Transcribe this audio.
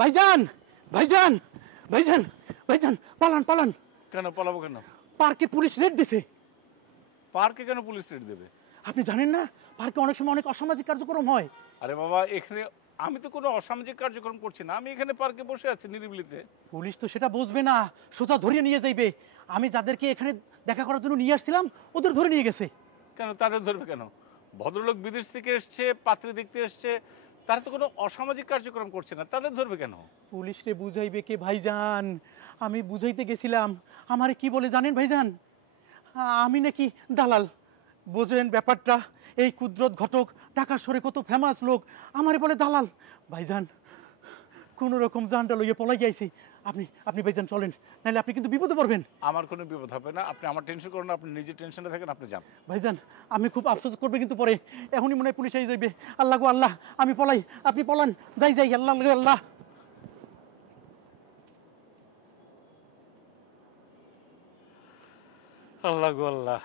ভাইজান ভাইজান ভাইজান ভাইজান পালান পালান। কেন পালাবো কেন? পার্কে পুলিশ রেড দিছে। পার্কে কেন পুলিশ রেড দেবে? আপনি জানেন না পার্কে অনেক সময় অনেক অসামাজিক কার্যক্রম হয়? আরে বাবা, এখানে আমি তো কোনো অসামাজিক কার্যক্রম করছি না, আমি এখানে পার্কে বসে আছি নিরিবিলিতে। পুলিশ তো সেটা বুঝবে না, সোজা ধরিয়ে নিয়ে যাইবে। আমি যাদেরকে এখানে দেখা করার জন্য নিয়ে আসছিলাম ওদের ধরে নিয়ে গেছে। কেন তাদের ধরবে কেন? ভদ্রলোক বিদেশ থেকে এসছে, পাত্রী দেখতে এসছে, তারা তো কোনো অসামাজিক কার্যক্রম করছে না, তাদের ধরবে কেন? পুলিশরে বুঝাইবে কে ভাইজান? আমি বুঝাইতে গেছিলাম, আমারে কি বলে জানেন ভাইজান? আমি নাকি দালাল। বোঝেন ব্যাপারটা? এই কুদরত ঘটক ঢাকার শহরে কত ফেমাস লোক, আমারে বলে দালাল। ভাইজান কোন রকম জানটা লইয়ে পলাই যাইছি। আপনি আপনি ভাইজান চলেন, নাহলে আপনি কিন্তু বিপদে পড়বেন। আমার কোনো বিপদ হবে না, আপনি আমার টেনশন করুন না, আপনি নিজে টেনশনে থাকেন, আপনি যান। ভাইজান আমি খুব আফসোস করবে কিন্তু পরে, এখনই মনে হয় পুলিশ এসে যাইবে। আল্লাহ গো আল্লাহ, আমি পলাই, আপনি পলান। যাই যাই, আল্লাহ আল্লাহ। আল্লাহ গো আল্লাহ।